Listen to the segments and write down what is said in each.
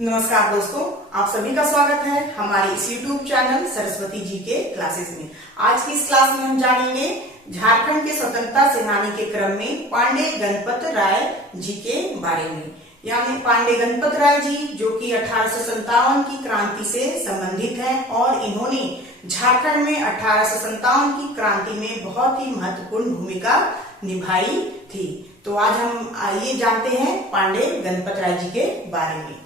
नमस्कार दोस्तों, आप सभी का स्वागत है हमारे इस YouTube चैनल सरस्वती जी के क्लासेस में। आज की इस क्लास में हम जानेंगे झारखंड के स्वतंत्रता सेनानी के क्रम में पांडे गणपत राय जी के बारे में। यानी पांडे गणपत राय जी जो कि 1857 की क्रांति से संबंधित हैं और इन्होंने झारखंड में 1857 की क्रांति में बहुत ही महत्वपूर्ण भूमिका निभाई थी। तो आज हम आइए जानते हैं पांडे गणपत राय जी के बारे में।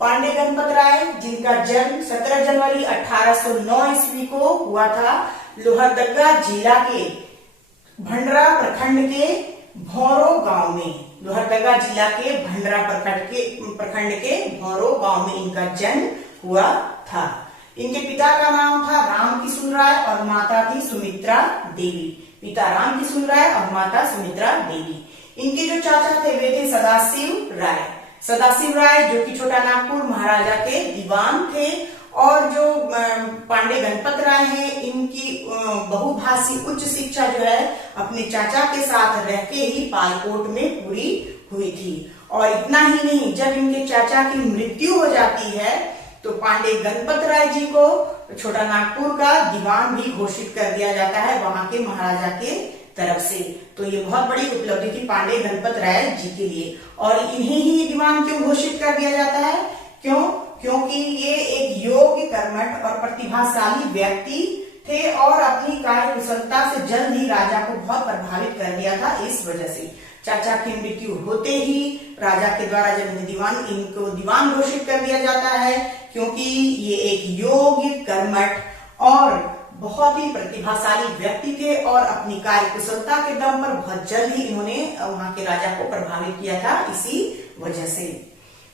पांडे गणपत राय जिनका जन्म 17 जनवरी 1809 ईस्वी को हुआ था, लोहरदगा जिला के भंडरा प्रखंड के भौरो गांव में। लोहरदगा जिला के भंडरा प्रखंड के भौरो गांव में इनका जन्म हुआ था। इनके पिता का नाम था राम किशुन राय और माता थी सुमित्रा देवी। पिता राम किशुन राय और माता सुमित्रा देवी। इनके जो चाचा थे वे थे सदाशिव राय। सदाशिव राय जो कि छोटा नागपुर महाराजा के दीवान थे और जो पांडे गणपत राय हैं इनकी बहुभाषी उच्च शिक्षा जो है अपने चाचा के साथ रह के ही पालकोट में पूरी हुई थी। और इतना ही नहीं, जब इनके चाचा की मृत्यु हो जाती है तो पांडे गणपत राय जी को छोटा नागपुर का दीवान भी घोषित कर दिया जाता है वहां के महाराजा के तरफ से। तो ये बहुत बड़ी उपलब्धि थी पांडे गणपत राय जी के लिए। और इन्हें ही दीवान क्यों घोषित कर दिया जाता है? क्योंकि ये एक योग्य, कर्मठ और प्रतिभाशाली व्यक्ति थे और अपनी कार्य कुशलता से जल्द ही राजा को बहुत प्रभावित कर दिया था। इस वजह से चाचा की मृत्यु होते ही राजा के द्वारा जब इनको दीवान घोषित कर दिया जाता है, क्योंकि ये एक योग्य, कर्मठ और बहुत ही प्रतिभाशाली व्यक्ति थे और अपनी कार्य कुशलता के दम पर बहुत जल्द ही इन्होंने वहां के राजा को प्रभावित किया था। इसी वजह से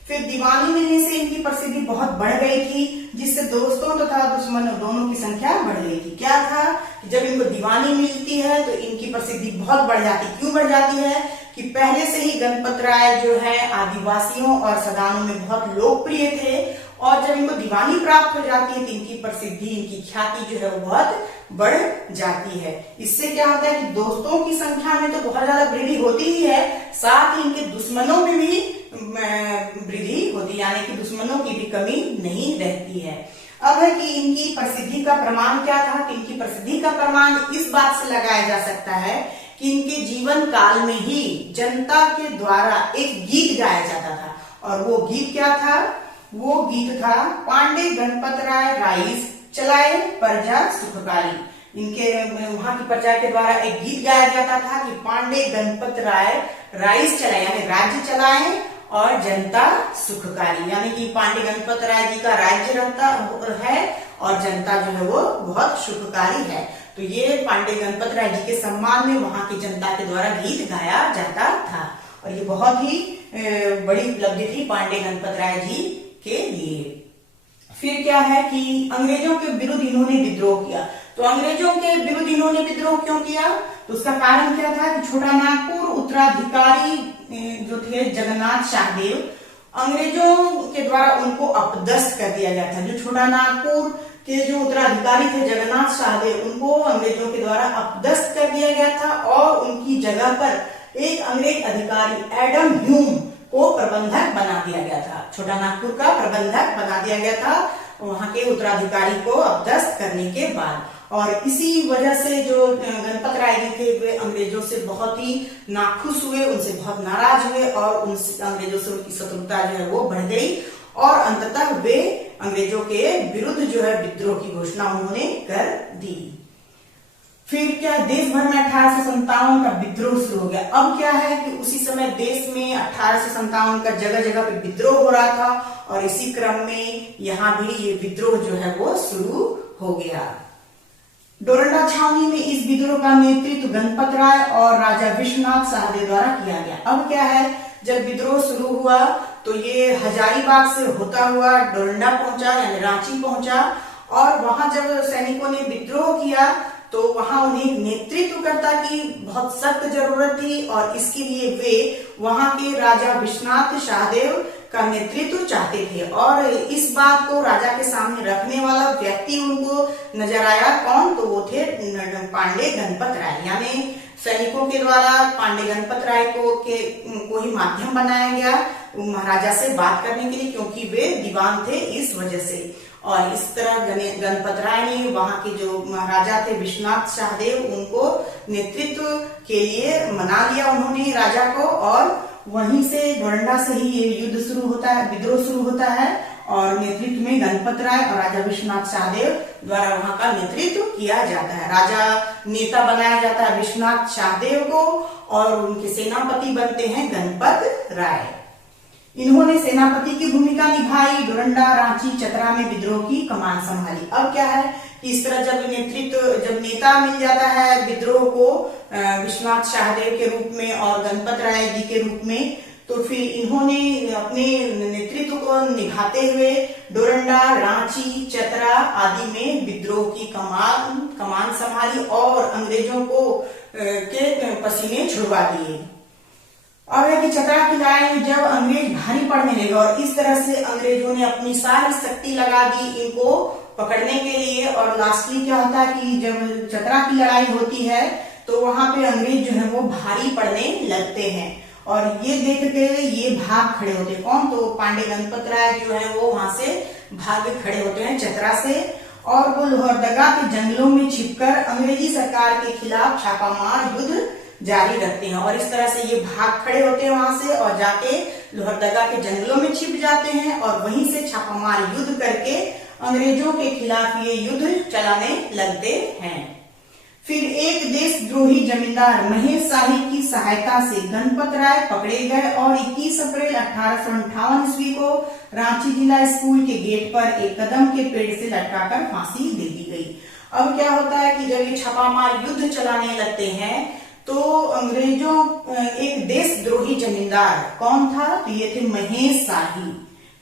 फिर दीवानी मिलने से इनकी प्रसिद्धि बहुत बढ़ गई थी, जिससे दोस्तों तथा दुश्मनों दोनों की संख्या बढ़ गई थी। क्या था कि जब इनको दीवानी मिलती है तो इनकी प्रसिद्धि बहुत बढ़ जाती। क्यों बढ़ जाती है? कि पहले से ही गणपत राय जो है आदिवासियों और सदानों में बहुत लोकप्रिय थे और जब इनको दीवानी प्राप्त हो जाती है तो इनकी प्रसिद्धि, इनकी ख्याति जो है वो बहुत बढ़ जाती है। इससे क्या होता है कि दोस्तों की संख्या में तो बहुत ज्यादा वृद्धि होती ही है, साथ ही इनके दुश्मनों में भी वृद्धि होती, यानी कि दुश्मनों की भी कमी नहीं रहती है। अब है कि इनकी प्रसिद्धि का प्रमाण क्या था? कि इनकी प्रसिद्धि का प्रमाण इस बात से लगाया जा सकता है कि इनके जीवन काल में ही जनता के द्वारा एक गीत गाया जाता था। और वो गीत क्या था? वो गीत था पांडे गणपत राय राइस चलाए प्रजा सुखकारी। इनके वहां की प्रजा के द्वारा एक गीत गाया जाता था कि पांडे गणपत राय राइस चलाए, यानी राज्य चलाए और जनता सुखकारी। यानी कि पांडे गणपत राय जी का राज्य रहता है और जनता जो है वो बहुत सुखकारी है। तो ये पांडे गणपत राय जी के सम्मान में वहां की जनता के द्वारा गीत गाया जाता था और ये बहुत ही बड़ी उपलब्धि थी पांडे गणपत राय जी के लिए। फिर क्या है कि अंग्रेजों के विरुद्ध इन्होंने विद्रोह किया। तो अंग्रेजों के विरुद्ध इन्होंने विद्रोह क्यों किया? तो उसका कारण क्या था कि छोटा नागपुर उत्तराधिकारी जो थे जगन्नाथ शाहदेव, अंग्रेजों के द्वारा उनको अपदस्थ कर दिया गया था। जो छोटा नागपुर के जो उत्तराधिकारी थे जगन्नाथ शाहदेव, उनको अंग्रेजों के द्वारा अपदस्थ कर दिया गया था और उनकी जगह पर एक अंग्रेज अधिकारी एडम ह्यूम को प्रबंधक बना दिया गया था। छोटा नागपुर का प्रबंधक बना दिया गया था वहां के उत्तराधिकारी को अपदस्थ करने के बाद। और इसी वजह से जो गणपत राय जी थे वे अंग्रेजों से बहुत ही नाखुश हुए, उनसे बहुत नाराज हुए और उनसे अंग्रेजों से उनकी शत्रुता जो है वो बढ़ गई और अंततः वे अंग्रेजों के विरुद्ध जो है विद्रोह की घोषणा उन्होंने कर दी। फिर क्या, देश भर में 1857 का विद्रोह शुरू हो गया। अब क्या है कि उसी समय देश में 1857 का जगह जगह पे विद्रोह हो रहा था और इसी क्रम में यहाँ भी ये विद्रोह जो है वो शुरू हो गया। डोरंडा छावनी में इस विद्रोह का नेतृत्व गणपत राय और राजा विश्वनाथ शाहदेव द्वारा किया गया। अब क्या है, जब विद्रोह शुरू हुआ तो ये हजारीबाग से होता हुआ डोरंडा पहुंचा, यानी रांची पहुंचा और वहां जब सैनिकों ने विद्रोह किया तो वहां उन्हें नेतृत्वकर्ता की बहुत सख्त जरूरत थी और इसके लिए वे वहां के राजा विश्वनाथ शाहदेव का नेतृत्व चाहते थे। और इस बात को राजा के सामने रखने वाला व्यक्ति उनको नजर आया। कौन? तो वो थे पांडे गणपत राय। यानी सैनिकों के द्वारा पांडे गणपत राय को ही माध्यम बनाया गया महाराजा से बात करने के लिए, क्योंकि वे दीवान थे इस वजह से। और इस तरह गणपत राय ने वहां के जो महाराजा थे विश्वनाथ शाहदेव, उनको नेतृत्व के लिए मना लिया उन्होंने राजा को, और वहीं से डोरंडा से ही ये युद्ध शुरू होता है, विद्रोह शुरू होता है, और नेतृत्व में गणपत राय और राजा विश्वनाथ शाहदेव द्वारा वहां का नेतृत्व किया जाता है। राजा नेता बनाया जाता है विश्वनाथ शाहदेव को, और उनके सेनापति बनते हैं गणपत राय। इन्होंने सेनापति की भूमिका निभाई, डोरंडा, रांची, चतरा में विद्रोह की कमान संभाली। अब क्या है कि इस तरह जब नेता मिल जाता है विद्रोह को विश्वनाथ शाहदेव के रूप में और गणपत राय जी के रूप में, तो फिर इन्होंने अपने नेतृत्व को निभाते हुए डोरंडा, रांची, चतरा आदि में विद्रोह की कमान संभाली और अंग्रेजों को के पसीने छुड़वा दिए। और है कि चतरा की लड़ाई में जब अंग्रेज भारी पड़ने लगे और इस तरह से अंग्रेजों ने अपनी सारी शक्ति लगा दी इनको पकड़ने के लिए, और लास्टली क्या होता है कि जब चतरा की लड़ाई होती है तो वहां पे अंग्रेज जो है वो भारी पड़ने लगते हैं, और ये देख के ये भाग खड़े होते हैं। कौन? तो पांडे गणपत राय जो है वो वहां से भाग खड़े होते हैं चतरा से, और वो लोहरदगा के जंगलों में छिपकर अंग्रेजी सरकार के खिलाफ छापामार युद्ध जारी रखते हैं। और इस तरह से ये भाग खड़े होते हैं वहां से और जाके लोहरदगा के जंगलों में छिप जाते हैं, और वहीं से छापामार युद्ध करके अंग्रेजों के खिलाफ ये युद्ध चलाने लगते हैं। फिर एक देशद्रोही जमींदार महेश शाही की सहायता से गणपत राय पकड़े गए और 21 अप्रैल 1858 ईस्वी को रांची जिला स्कूल के गेट पर एक कदम के पेड़ से लटकाकर फांसी दे दी गई। अब क्या होता है कि जब ये छापामार युद्ध चलाने लगते हैं तो अंग्रेजों एक देशद्रोही जमींदार कौन था? तो ये थे महेश शाही।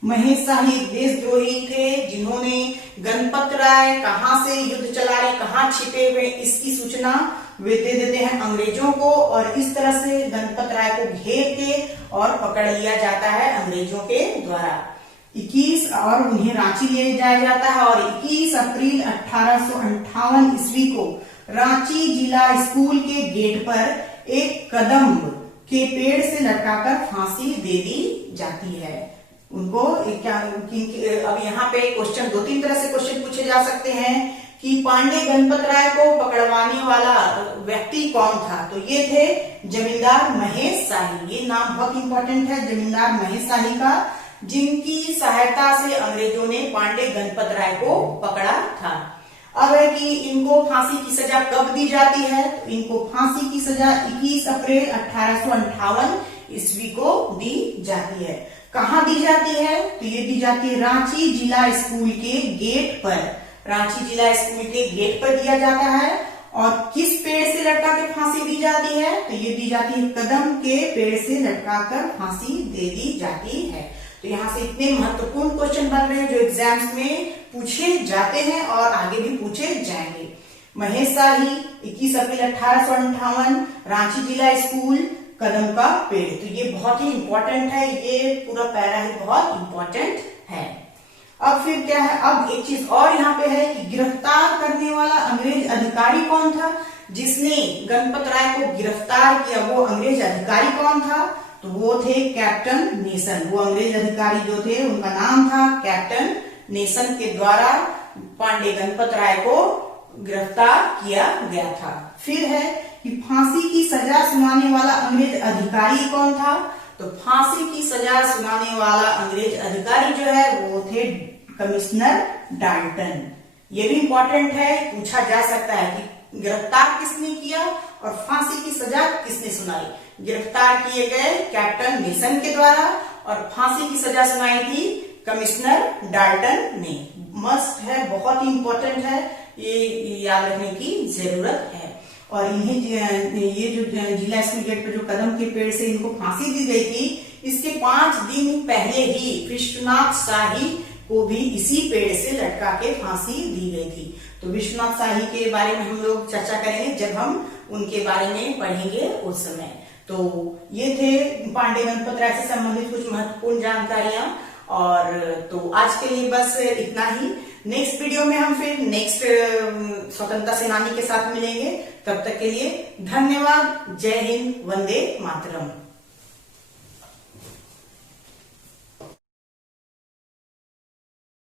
महेश शाही देशद्रोही थे जिन्होंने गणपत राय कहां से युद्ध चला रहे, कहां छिपे हुए, इसकी सूचना वे दे देते हैं अंग्रेजों को, और इस तरह से गणपत राय को घेर के और पकड़ लिया जाता है अंग्रेजों के द्वारा। 21 और उन्हें रांची ले जाया जाता है, और 21 अप्रैल 1858 ईस्वी को रांची जिला स्कूल के गेट पर एक कदम के पेड़ से लटकाकर फांसी दे दी जाती है उनको। अब यहाँ पे क्वेश्चन 2-3 तरह से क्वेश्चन पूछे जा सकते हैं कि पांडे गणपत राय को पकड़वाने वाला व्यक्ति कौन था? तो ये थे जमींदार महेश शाही। ये नाम बहुत इंपॉर्टेंट है, जमींदार महेश शाही का, जिनकी सहायता से अंग्रेजों ने पांडे गणपत राय को पकड़ा था। अब है कि इनको फांसी की सजा कब दी जाती है? तो इनको फांसी की सजा 21 अप्रैल 1858 ईस्वी को दी जाती है। कहाँ दी जाती है? तो ये दी जाती है रांची जिला स्कूल के गेट पर। रांची जिला स्कूल के गेट पर दिया जाता है। और किस पेड़ से लटका के फांसी दी जाती है? तो ये दी जाती है कदम के पेड़ से लटकाकर फांसी दे दी जाती है। तो यहाँ से इतने महत्वपूर्ण क्वेश्चन बन रहे हैं जो एग्जाम्स में पूछे जाते हैं और आगे भी पूछे जाएंगे। महेश शाही 21 अप्रैल 1858 रांची जिला स्कूल, कदम का पेड़, तो ये बहुत ही इंपॉर्टेंट है, ये पूरा पैरा है बहुत इंपॉर्टेंट है। अब फिर क्या है, अब एक चीज और यहाँ पे है कि गिरफ्तार करने वाला अंग्रेज अधिकारी कौन था? जिसने गणपत राय को गिरफ्तार किया वो अंग्रेज अधिकारी कौन था? तो वो थे कैप्टन नेसन। वो अंग्रेज अधिकारी जो थे उनका नाम था कैप्टन नेसन के द्वारा पांडे गणपत राय को गिरफ्तार किया गया था। फिर है कि फांसी की सजा सुनाने वाला अंग्रेज अधिकारी कौन था? तो फांसी की सजा सुनाने वाला अंग्रेज अधिकारी जो है वो थे कमिश्नर डाल्टन। ये भी इंपॉर्टेंट है, पूछा जा सकता है कि गिरफ्तार किसने किया और फांसी की सजा किसने सुनाई। गिरफ्तार किए गए कैप्टन नेसन के द्वारा और फांसी की सजा सुनाई थी कमिश्नर डाल्टन ने। मस्ट है, बहुत ही इंपॉर्टेंट है, ये याद रखने की जरूरत है। और इन्हें ये जो जिला स्कूल गेट पर जो कदम के पेड़ से इनको फांसी दी गई थी, इसके 5 दिन पहले ही विश्वनाथ शाही को भी इसी पेड़ से लटका के फांसी दी गई थी। तो विश्वनाथ शाही के बारे में हम लोग चर्चा करेंगे जब हम उनके बारे में पढ़ेंगे उस समय। तो ये थे पांडे गणपत राय से संबंधित कुछ महत्वपूर्ण जानकारियां। और तो आज के लिए बस इतना ही। नेक्स्ट वीडियो में हम फिर नेक्स्ट स्वतंत्रता सेनानी के साथ मिलेंगे। तब तक के लिए धन्यवाद। जय हिंद, वंदे मातरम।